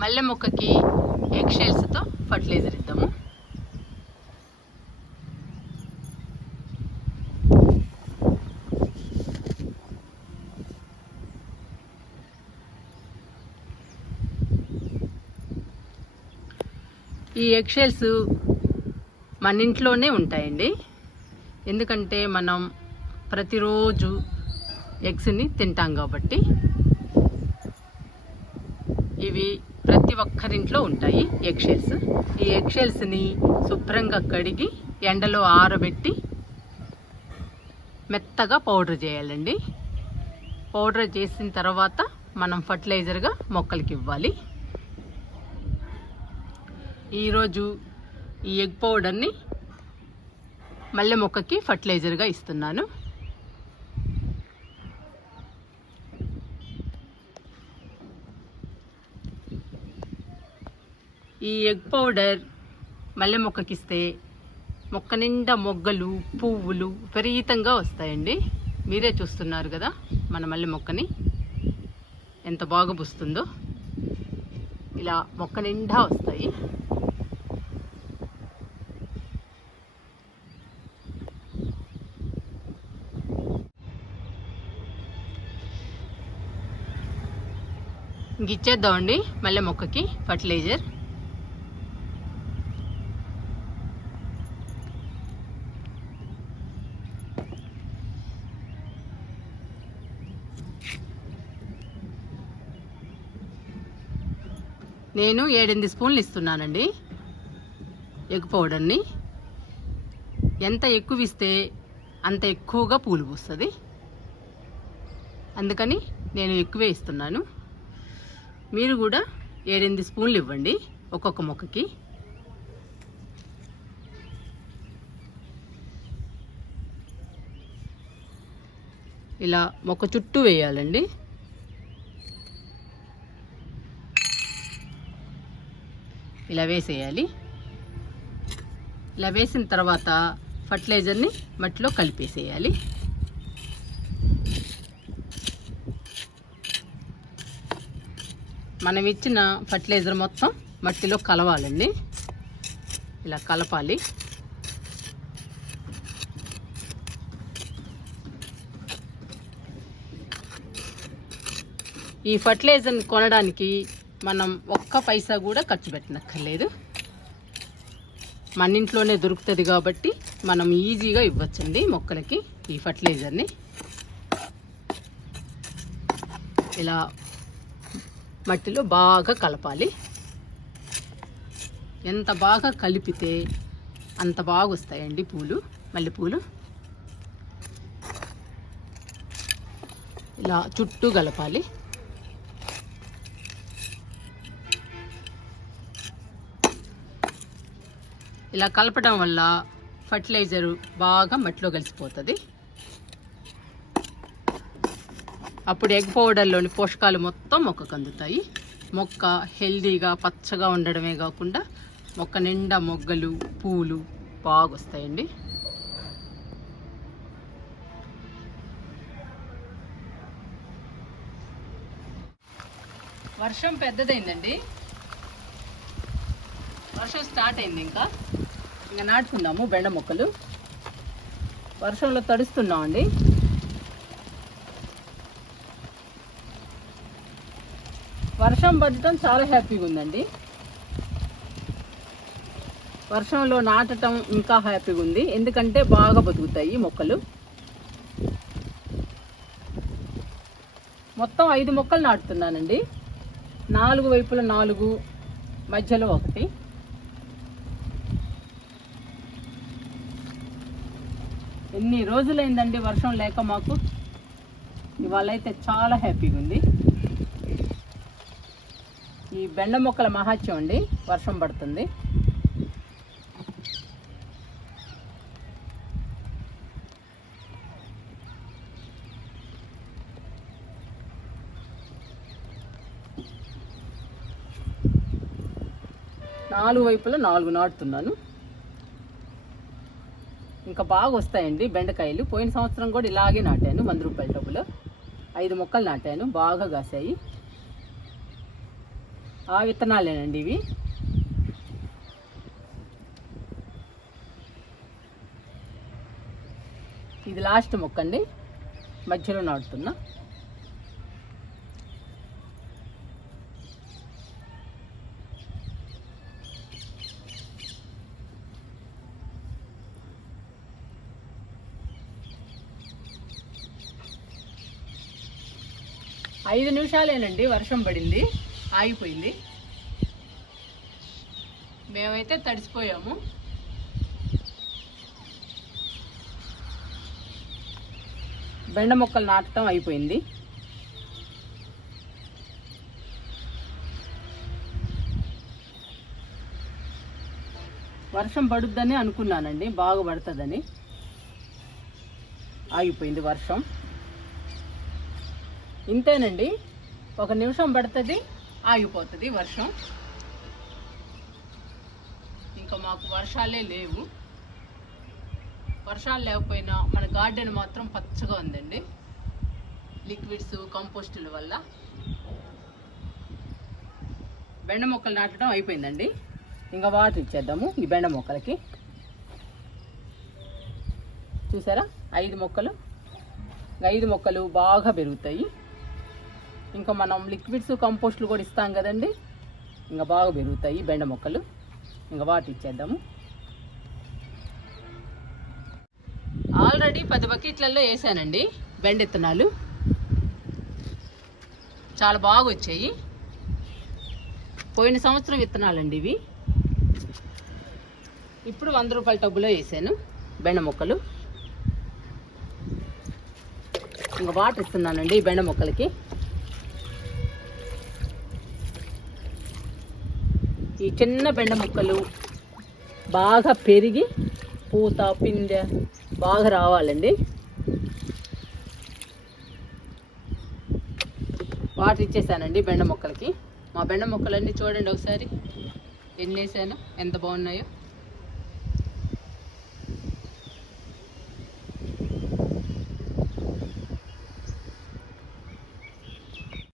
మల్లె మొక్కకి egg షెల్స్తో fertiliser ఇద్దాము. ఈ ఎగ్ షెల్స్ మన ఇంట్లోనే ఉంటాయండి. ఎందుకంటే మనం ప్రతిరోజు ఎగ్స్ని తింటాం కాబట్టి ఇవి ప్రతి ఒక్కరింట్లో ఉంటాయి ఎగ్ షెల్స్. ఈ ఎగ్ షెల్స్ని శుభ్రంగా కడిగి ఎండలో ఆరబెట్టి మెత్తగా పౌడర్ చేయాలండి. పౌడర్ చేసిన తర్వాత మనం ఫర్టిలైజర్గా మొక్కలకి ఇవ్వాలి. ఈరోజు ఈ ఎగ్ పౌడర్ని మల్లె మొక్కకి ఫర్టిలైజర్గా ఇస్తున్నాను. ఈ ఎగ్ పౌడర్ మల్లె మొక్కకి ఇస్తే మొక్క నిండా మొగ్గలు పువ్వులు విపరీతంగా వస్తాయండి. మీరే చూస్తున్నారు కదా మన మల్లె మొక్కని ఎంత బాగా పూస్తుందో. ఇలా మొక్క నిండా వస్తాయి. ఇంక ఇచ్చేద్దామండి మల్లె మొక్కకి ఫర్టిలైజర్. నేను 7-8 స్పూన్లు ఇస్తున్నానండి ఎగ్ పౌడర్ని. ఎంత ఎక్కువ ఇస్తే అంత ఎక్కువగా పూలు పూస్తుంది. అందుకని నేను ఎక్కువే ఇస్తున్నాను. మీరు కూడా 7-8 స్పూన్లు ఇవ్వండి ఒక్కొక్క మొక్కకి. ఇలా మొక్క చుట్టూ వేయాలండి. ఇలా వేసేయాలి. ఇలా వేసిన తర్వాత ఫర్టిలైజర్ని మట్టిలో కలిపేసేయాలి. మనం ఇచ్చిన ఫర్టిలైజర్ మొత్తం మట్టిలో కలవాలండి. ఇలా కలపాలి. ఈ ఫర్టిలైజర్ని కొనడానికి మనం ఒక్క పైసా కూడా ఖర్చు పెట్టనక్కర్లేదు. మన ఇంట్లోనే దొరుకుతుంది కాబట్టి మనం ఈజీగా ఇవ్వచ్చండి మొక్కలకి ఈ ఫర్టిలైజర్ని. ఇలా మట్టిలో బాగా కలపాలి. ఎంత బాగా కలిపితే అంత బాగా వస్తాయండి పూలు, మల్లెపూలు. ఇలా చుట్టూ కలపాలి. ఇలా కలపడం వల్ల ఫర్టిలైజరు బాగా మట్టిలో కలిసిపోతుంది. అప్పుడు ఎగ్ పౌడర్లోని పోషకాలు మొత్తం మొక్కకు అందుతాయి. మొక్క హెల్దీగా పచ్చగా ఉండడమే కాకుండా మొక్క నిండా మొగ్గలు పూలు బాగా వస్తాయండి. వర్షం పెద్దదైందండి. వర్షం స్టార్ట్ అయింది. ఇంకా నాటుకుందాము బెండ మొక్కలు. వర్షంలో తడుస్తున్నామండి. వర్షం పడటం చాలా హ్యాపీగా ఉందండి. వర్షంలో నాటటం ఇంకా హ్యాపీగా ఉంది. ఎందుకంటే బాగా బతుకుతాయి మొక్కలు. మొత్తం 5 మొక్కలు నాటుతున్నానండి. 4 వైపుల 4, మధ్యలో 1. ఎన్ని రోజులైందండి వర్షం లేక మాకు. ఇవాళ అయితే చాలా హ్యాపీగా ఉంది. ఈ బెండ మొక్కల మహాత్యం అండి. వర్షం పడుతుంది. నాలుగు వైపులా 4 నాటుతున్నాను. ఇంకా బాగా వస్తాయండి బెండకాయలు. పోయిన సంవత్సరం కూడా ఇలాగే నాటాను 100 రూపాయల డబ్బులు. 5 మొక్కలు నాటాను, బాగా కాసాయి. ఆ విత్తనాలేనండి ఇవి. ఇది లాస్ట్ మొక్క అండి, మధ్యలో నాటుతున్నా. ఐదు నిమిషాలేనండి వర్షం పడింది, ఆగిపోయింది. మేమైతే తడిసిపోయాము. బెండ మొక్కలు నాటడం అయిపోయింది. వర్షం పడుద్దని అనుకున్నానండి, బాగా పడుతుందని. ఆగిపోయింది వర్షం. ఇంతేనండి, 1 నిమిషం పడుతుంది, ఆగిపోతుంది వర్షం. ఇంకా మాకు వర్షాలే లేవు. వర్షాలు లేకపోయినా మన గార్డెన్ మాత్రం పచ్చగా ఉందండి, లిక్విడ్స్ కంపోస్టుల వల్ల. బెండ మొక్కలు నాటడం అయిపోయిందండి. ఇంకా వాటర్ ఇచ్చేద్దాము ఈ బెండ మొక్కలకి. చూసారా 5 మొక్కలు, 5 మొక్కలు బాగా పెరుగుతాయి. ఇంకా మనం లిక్విడ్స్ కంపోస్టులు కూడా ఇస్తాం కదండి, ఇంకా బాగా పెరుగుతాయి బెండ మొక్కలు. ఇంకా వాటర్ ఇచ్చేద్దాము. ఆల్రెడీ 10 బకెట్లలో వేసానండి బెండ విత్తనాలు, చాలా బాగా వచ్చాయి. పోయిన సంవత్సరం విత్తనాలండి ఇవి. ఇప్పుడు 100 రూపాయల టబ్బులో వేసాను బెండ మొక్కలు. ఇంకా వాటర్ ఇస్తున్నానండి ఈ బెండ మొక్కలకి. ఈ చిన్న బెండ మొక్కలు బాగా పెరిగి పూత పిందె బాగా రావాలండి. వాటర్ ఇచ్చేసానండి బెండ మొక్కలకి. మా బెండ మొక్కలన్నీ చూడండి ఒకసారి ఎన్ని వేసాను, ఎంత బాగున్నాయో.